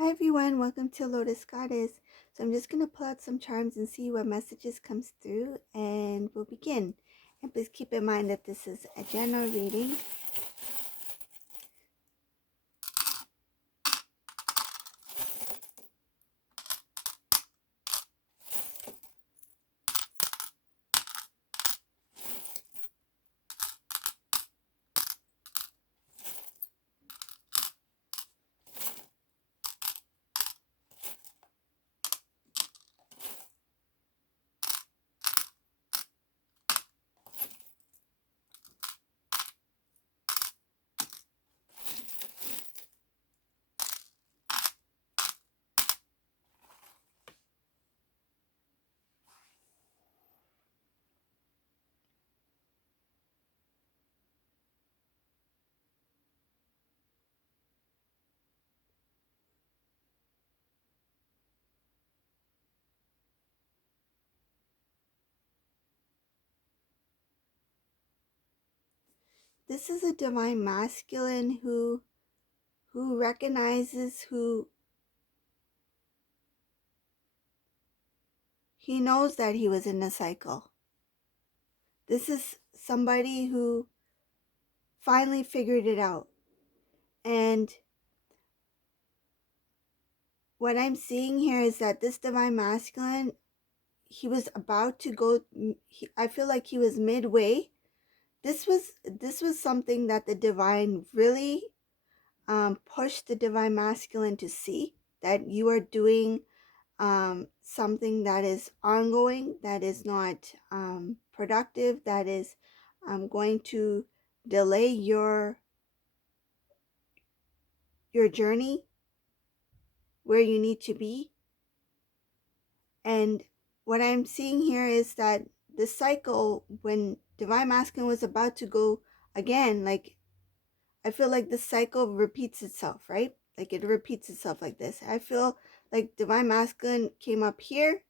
Hi everyone, welcome to Lotus Goddess. So I'm just going to pull out some charms and see what messages comes through and we'll begin. And please keep in mind that this is a general reading. This is a divine masculine who recognizes he knows that he was in a cycle. This is somebody who finally figured it out. And what I'm seeing here is that this divine masculine, he was about to go, I feel like he was midway. This was something that the divine really pushed the divine masculine to see, that you are doing something that is ongoing, that is not productive, that is going to delay your journey where you need to be. And what I'm seeing here is that the cycle, when divine masculine was about to go again, like I feel like the cycle repeats itself, right? Like it repeats itself like this. I feel like divine masculine came up here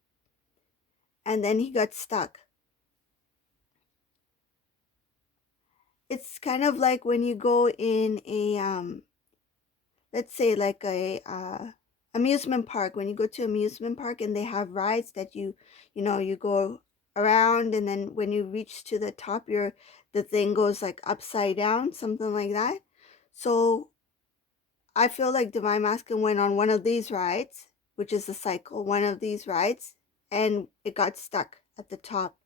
and then he got stuck. It's kind of like when you go in a let's say like a amusement park. When you go to amusement park and they have rides that you go around, and then when you reach to the top, the thing goes like upside down, something like that. So I feel like divine masculine went on one of these rides, which is the cycle, one of these rides, and it got stuck at the top.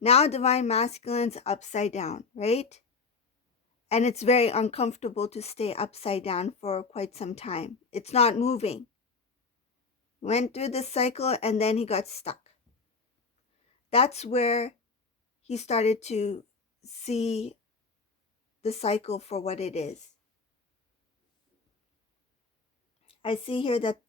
Now divine masculine's upside down, right? And it's very uncomfortable to stay upside down for quite some time. It's not moving. Went through this cycle and then he got stuck. That's where he started to see the cycle for what it is. I see here that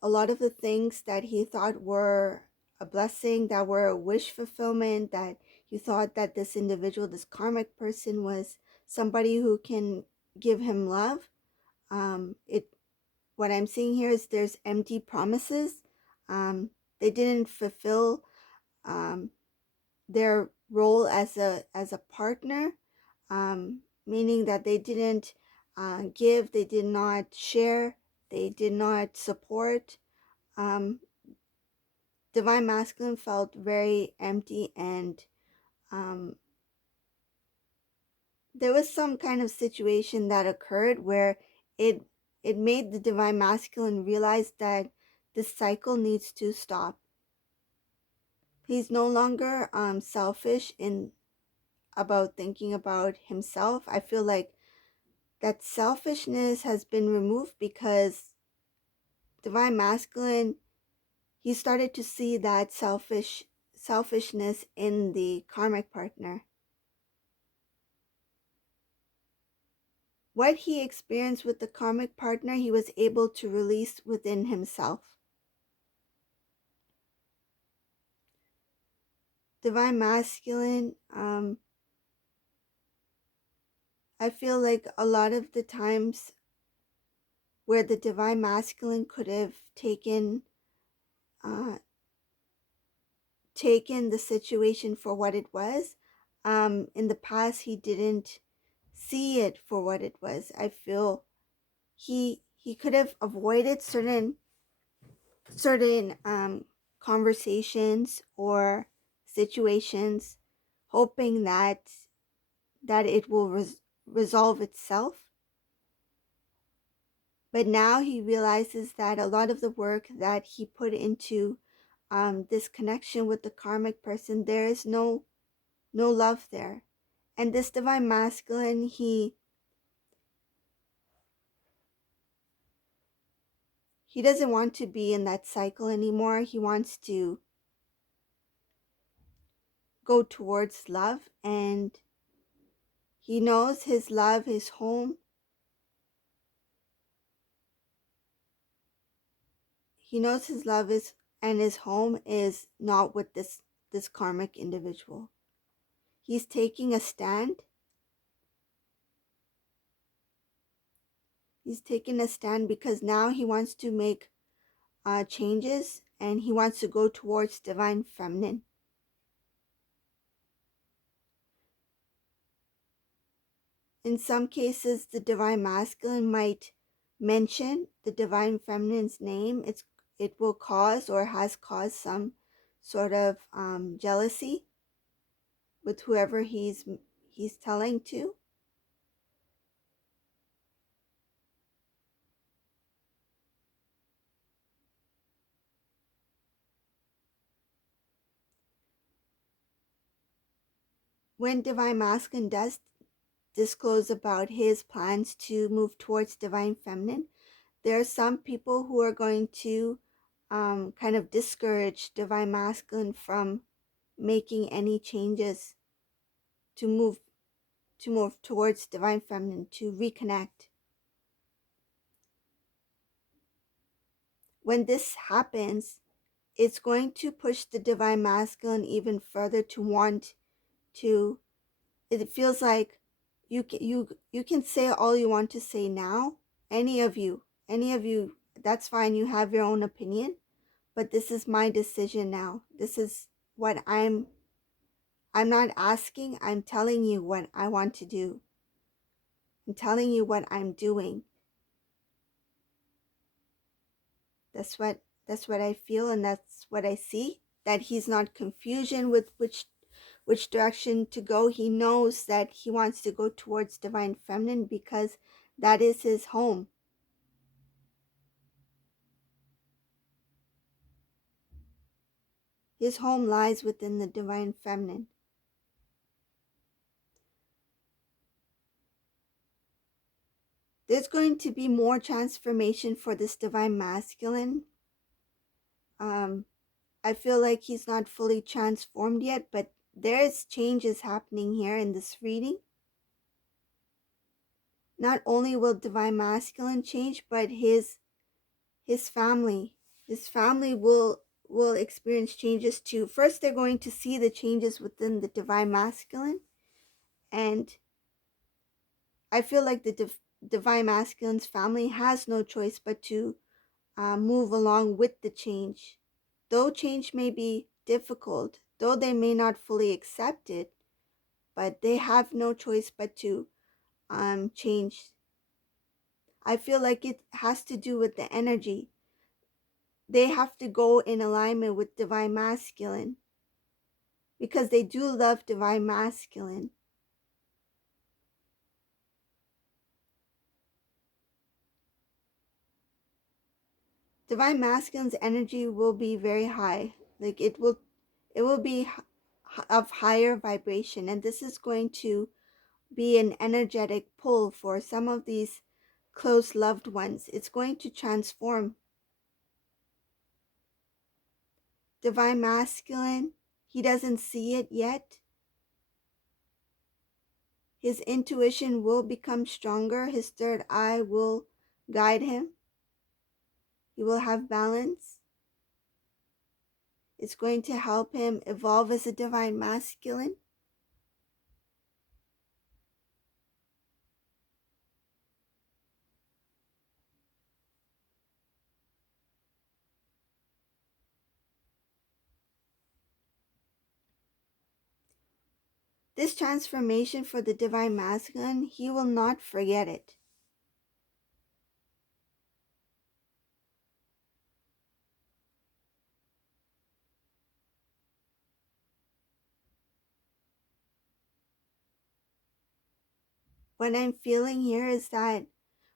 a lot of the things that he thought were a blessing, that were a wish fulfillment, that he thought that this individual, this karmic person, was somebody who can give him love. What I'm seeing here is there's empty promises. They didn't fulfill their role as a partner, meaning that they didn't give, they did not share, they did not support. Divine masculine felt very empty, and there was some kind of situation that occurred where it made the divine masculine realize that this cycle needs to stop. He's no longer selfish in about thinking about himself. I feel like that selfishness has been removed because divine masculine, he started to see that selfishness in the karmic partner. What he experienced with the karmic partner, he was able to release within himself. Divine masculine, I feel like a lot of the times where the divine masculine could have taken the situation for what it was, in the past he didn't see it for what it was. I feel he he could have avoided certain conversations or situations, hoping that it will resolve itself. But now he realizes that a lot of the work that he put into this connection with the karmic person, there is no love there. And this divine masculine, he doesn't want to be in that cycle anymore. He wants to go towards love, and he knows his love, his home. He knows his love is and his home is not with this karmic individual. He's taking a stand. He's taking a stand because now he wants to make changes, and he wants to go towards divine feminine. In some cases, the divine masculine might mention the divine feminine's name. It will cause or has caused some sort of jealousy with whoever he's telling to. When divine masculine does disclose about his plans to move towards divine feminine, there are some people who are going to kind of discourage divine masculine from making any changes to move towards divine feminine, to reconnect. When this happens, it's going to push the divine masculine even further to want to. It feels like you can say all you want to say now. Any of you, that's fine. You have your own opinion, but this is my decision now. This is what I'm not asking. I'm telling you what I want to do. I'm telling you what I'm doing. That's what I feel, and that's what I see. That he's not confusion with which direction to go. He knows that he wants to go towards divine feminine because that is his home. His home lies within the divine feminine. There's going to be more transformation for this divine masculine. I feel like he's not fully transformed yet, but there's changes happening here in this reading. Not only will divine masculine change, but his family. His family will experience changes too. First, they're going to see the changes within the divine masculine, and I feel like the divine masculine's family has no choice but to move along with the change. Though change may be difficult, though they may not fully accept it, but they have no choice but to change. I feel like it has to do with the energy. They have to go in alignment with divine masculine because they do love divine masculine. Divine masculine's energy will be very high. Like it will be of higher vibration, and this is going to be an energetic pull for some of these close loved ones. It's going to transform. Divine masculine, he doesn't see it yet. His intuition will become stronger. His third eye will guide him. He will have balance. It's going to help him evolve as a divine masculine. This transformation for the divine masculine, he will not forget it. what I'm feeling here is that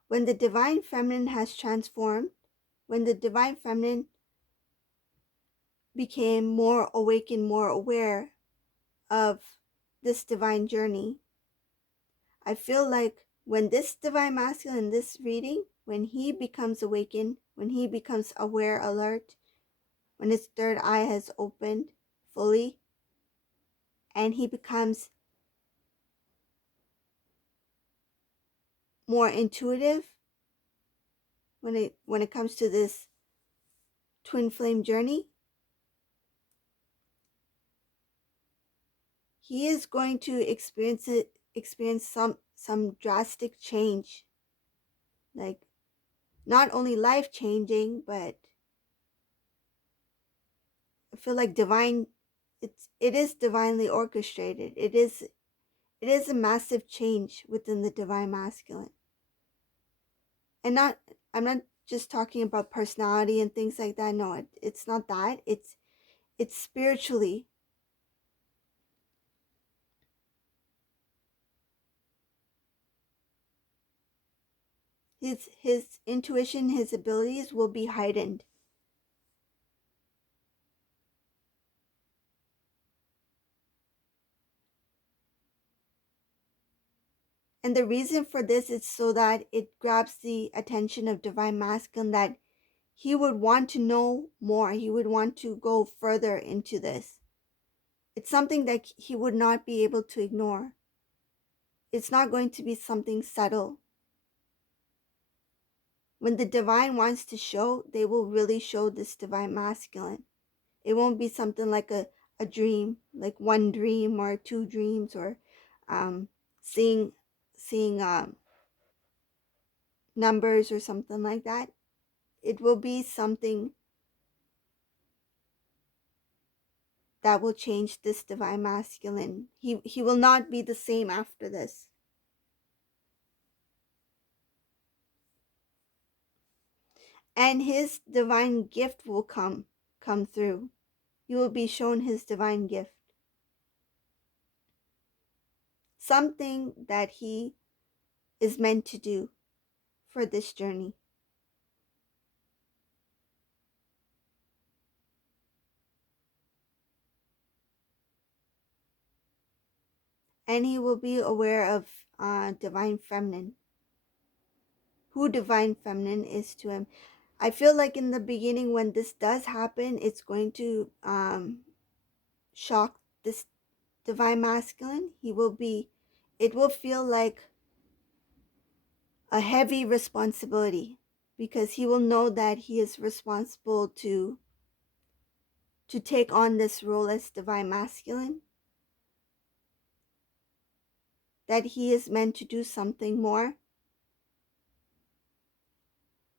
when the Divine Feminine has transformed, when the Divine Feminine became more awakened, more aware of this divine journey, I feel like when this Divine Masculine, this reading, when he becomes awakened, when he becomes aware, alert, when his third eye has opened fully, and he becomes more intuitive when it comes to this twin flame journey, he is going to experience some drastic change, like not only life changing, but I feel like it is divinely orchestrated. It is a massive change within the Divine Masculine. And I'm not just talking about personality and things like that. No, it's not that. It's spiritually. His intuition, his abilities will be heightened. And the reason for this is so that it grabs the attention of Divine Masculine, that he would want to know more. He would want to go further into this. It's something that he would not be able to ignore. It's not going to be something subtle. When the divine wants to show, they will really show this Divine Masculine. It won't be something like a dream, like one dream or two dreams, or um, seeing numbers or something like that. It will be something that will change this Divine Masculine. He will not be the same after this. And his divine gift will come through. He will be shown his divine gift. Something that he is meant to do for this journey. And he will be aware of Divine Feminine. Who Divine Feminine is to him. I feel like in the beginning when this does happen, it's going to shock this Divine Masculine. It will feel like a heavy responsibility, because he will know that he is responsible to take on this role as Divine Masculine, that he is meant to do something more,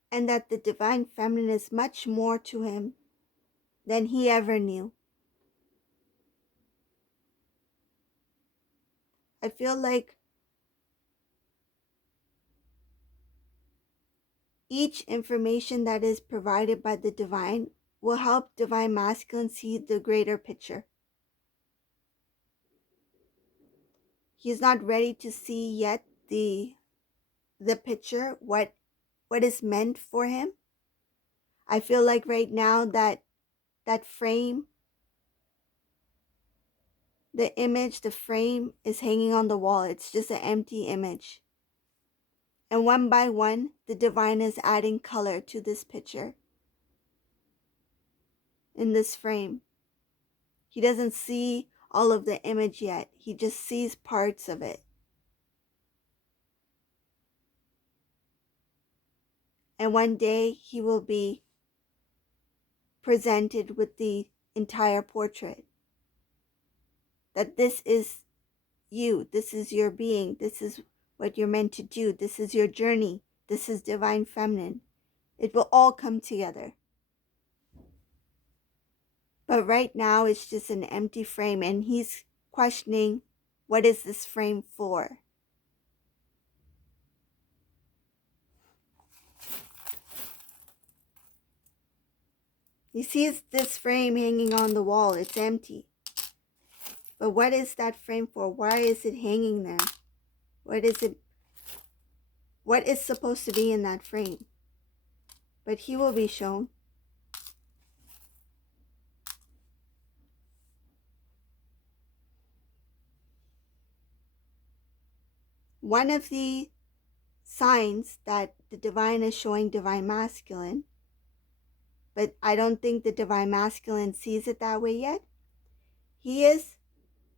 and that the Divine Feminine is much more to him than he ever knew. I feel like each information that is provided by the Divine will help Divine Masculine see the greater picture. He's not ready to see yet the picture, what is meant for him. I feel like right now that frame, the image, the frame is hanging on the wall. It's just an empty image. And one by one, the divine is adding color to this picture, in this frame. He doesn't see all of the image yet. He just sees parts of it. And one day he will be presented with the entire portrait. That this is you, this is your being, this is what you're meant to do, this is your journey, this is Divine Feminine. It will all come together. But right now it's just an empty frame, and he's questioning, what is this frame for? He sees this frame hanging on the wall. It's empty. But what is that frame for? Why is it hanging there? What is it? what is supposed to be in that frame. But he will be shown. One of the signs that the divine is showing divine masculine, but I don't think the divine masculine sees it that way yet. He is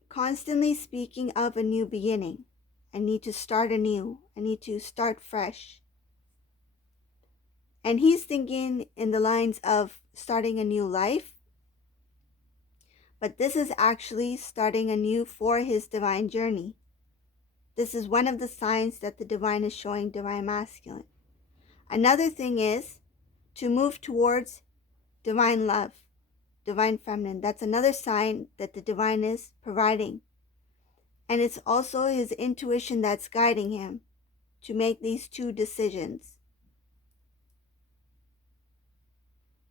constantly speaking of a new beginning. I need to start anew. I need to start fresh. And he's thinking in the lines of starting a new life. But this is actually starting anew for his divine journey. This is one of the signs that the divine is showing divine masculine. Another thing is to move towards divine love, divine feminine. That's another sign that the divine is providing. And it's also his intuition that's guiding him to make these two decisions.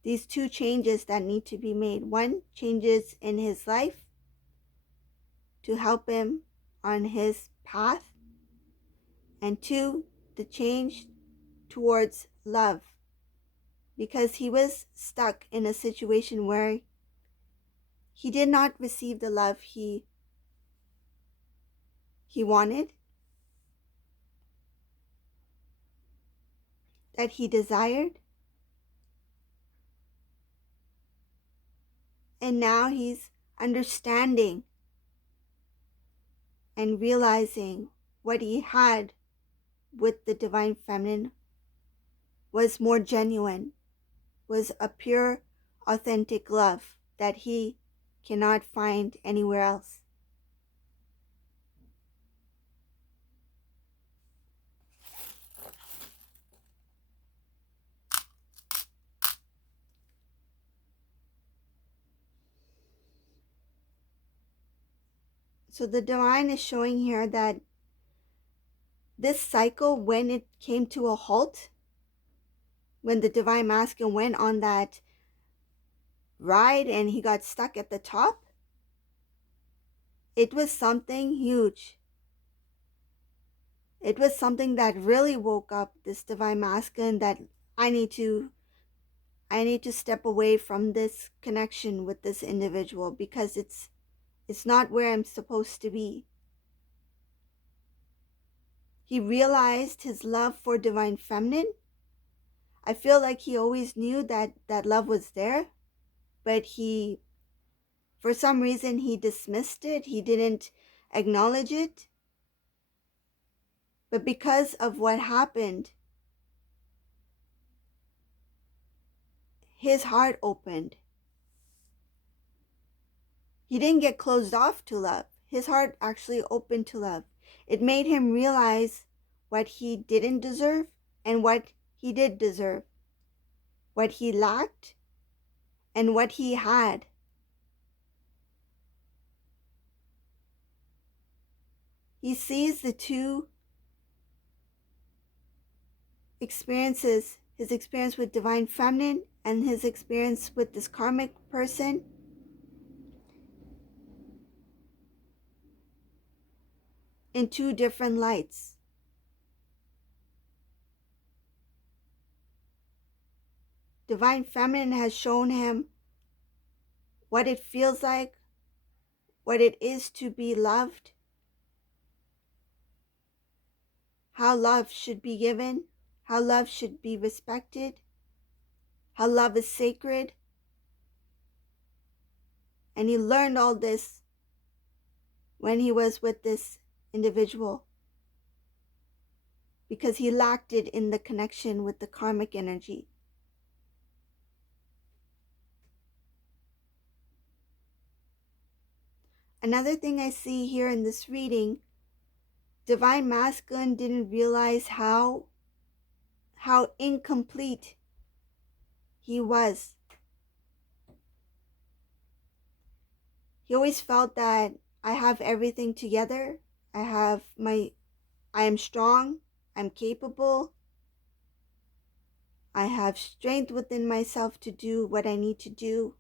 These two changes that need to be made. One, changes in his life to help him on his path. And two, the change towards love. Because he was stuck in a situation where he did not receive the love he wanted, that he desired. And now he's understanding and realizing what he had with the divine feminine was more genuine, was a pure, authentic love that he cannot find anywhere else. So the divine is showing here that this cycle, when it came to a halt, when the divine masculine went on that ride and he got stuck at the top, it was something huge. It was something that really woke up this divine masculine, that I need to step away from this connection with this individual because it's not where I'm supposed to be. He realized his love for divine feminine. I feel like he always knew that love was there, but for some reason he dismissed it. He didn't acknowledge it. But because of what happened, his heart opened. He didn't get closed off to love. His heart actually opened to love. It made him realize what he didn't deserve and what he did deserve, what he lacked and what he had. He sees the two experiences, his experience with divine feminine and his experience with this karmic person, in two different lights. Divine feminine has shown him what it feels like, what it is to be loved, how love should be given, how love should be respected, how love is sacred. And he learned all this when he was with this individual, because he lacked it in the connection with the karmic energy. Another thing I see here in this reading, divine masculine didn't realize how incomplete he was. He always felt that I have everything together. I am strong, I'm capable, I have strength within myself to do what I need to do.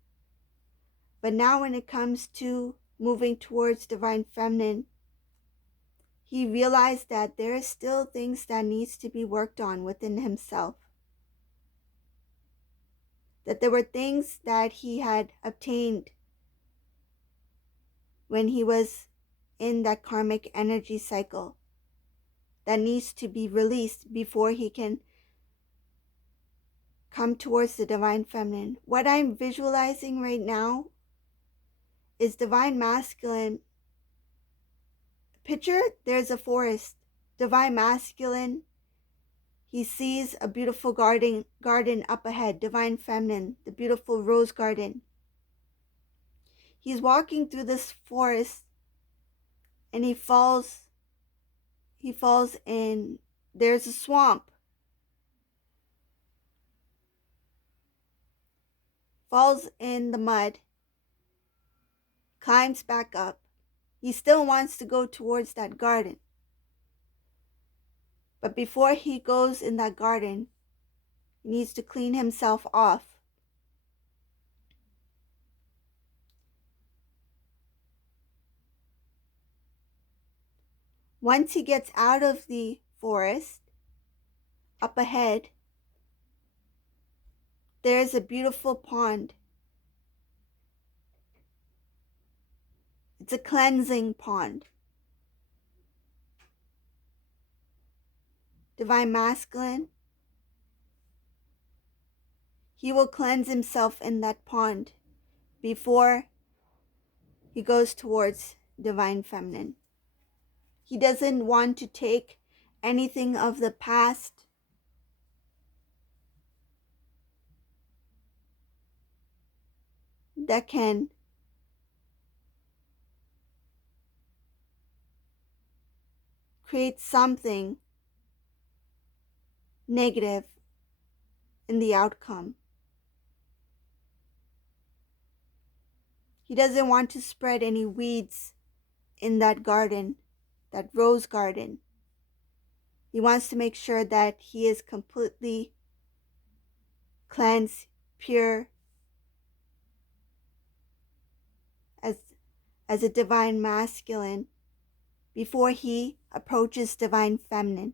But now when it comes to moving towards divine feminine, he realized that there are still things that needs to be worked on within himself. That there were things that he had obtained when he was in that karmic energy cycle that needs to be released before he can come towards the divine feminine. What I'm visualizing right now is divine masculine. Picture there's a forest. Divine masculine, he sees a beautiful garden up ahead. Divine feminine, the beautiful rose garden. He's walking through this forest and he falls in, there's a swamp. Falls in the mud. Climbs back up. He still wants to go towards that garden. But before he goes in that garden, he needs to clean himself off. Once he gets out of the forest, up ahead, there's a beautiful pond. It's a cleansing pond. Divine masculine, he will cleanse himself in that pond before he goes towards divine feminine. He doesn't want to take anything of the past that can create something negative in the outcome. He doesn't want to spread any weeds in that garden, that rose garden. He wants to make sure that he is completely cleansed, pure, as a divine masculine before he approaches divine feminine.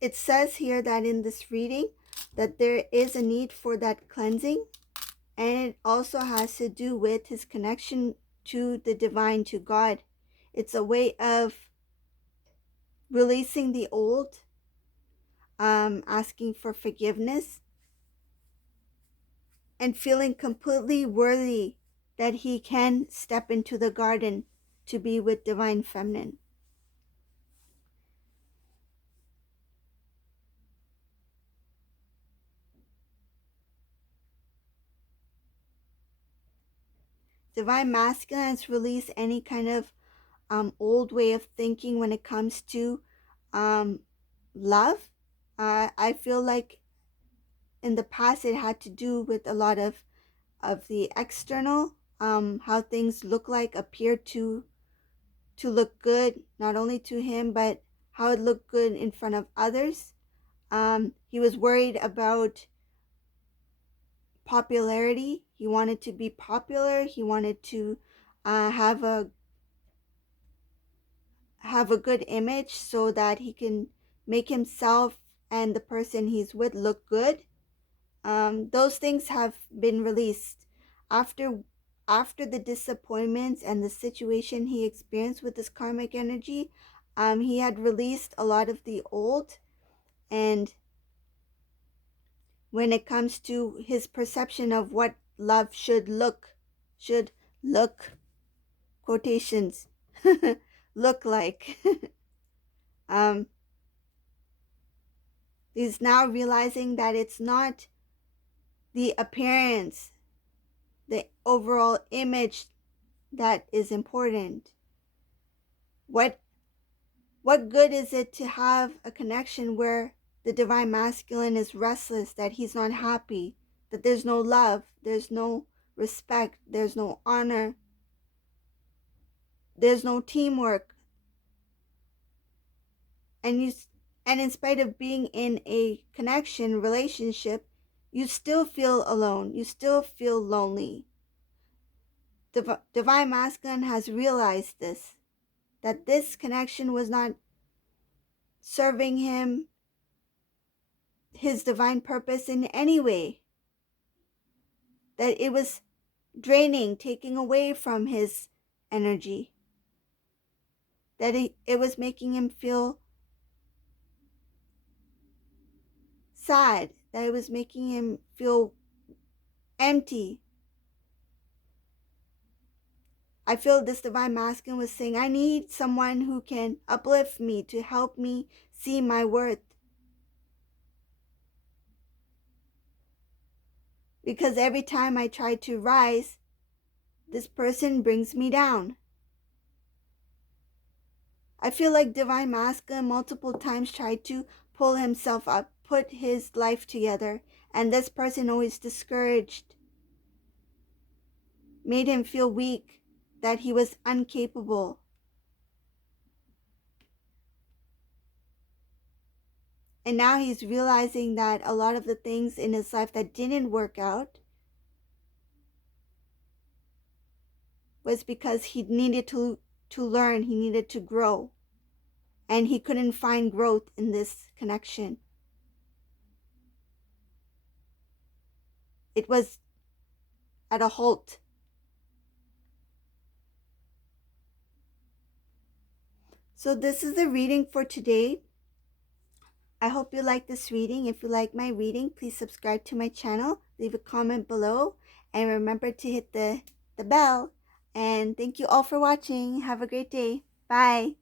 It says here that in this reading that there is a need for that cleansing, and it also has to do with his connection to the divine, to God. It's a way of releasing the old, asking for forgiveness, and feeling completely worthy that he can step into the garden to be with divine feminine. Divine masculine has released any kind of old way of thinking when it comes to love. I feel like in the past it had to do with a lot of the external, how things look like, appear to look good, not only to him, but how it looked good in front of others. He was worried about popularity. He wanted to be popular. He wanted to have a good image so that he can make himself and the person he's with look good. Those things have been released after the disappointments and the situation he experienced with this karmic energy. He had released a lot of the old, and when it comes to his perception of what love should look, quotations, look like, he's now realizing that it's not the appearance, the overall image that is important. What good is it to have a connection where the divine masculine is restless, that he's not happy, that there's no love, there's no respect, there's no honor, there's no teamwork? and and in spite of being in a connection relationship, you still feel alone, you still feel lonely. Divine Masculine has realized this, that this connection was not serving him his divine purpose in any way, that it was draining, taking away from his energy, that it was making him feel sad, that it was making him feel empty. I feel this divine masculine was saying, I need someone who can uplift me, to help me see my worth. Because every time I try to rise, this person brings me down. I feel like divine masculine multiple times tried to pull himself up, put his life together, and this person always discouraged, made him feel weak, that he was incapable. And now he's realizing that a lot of the things in his life that didn't work out was because he needed to learn, he needed to grow. And he couldn't find growth in this connection. It was at a halt. So this is the reading for today. I hope you like this reading. If you like my reading, please subscribe to my channel, leave a comment below, and remember to hit the bell. And thank you all for watching. Have a great day. Bye.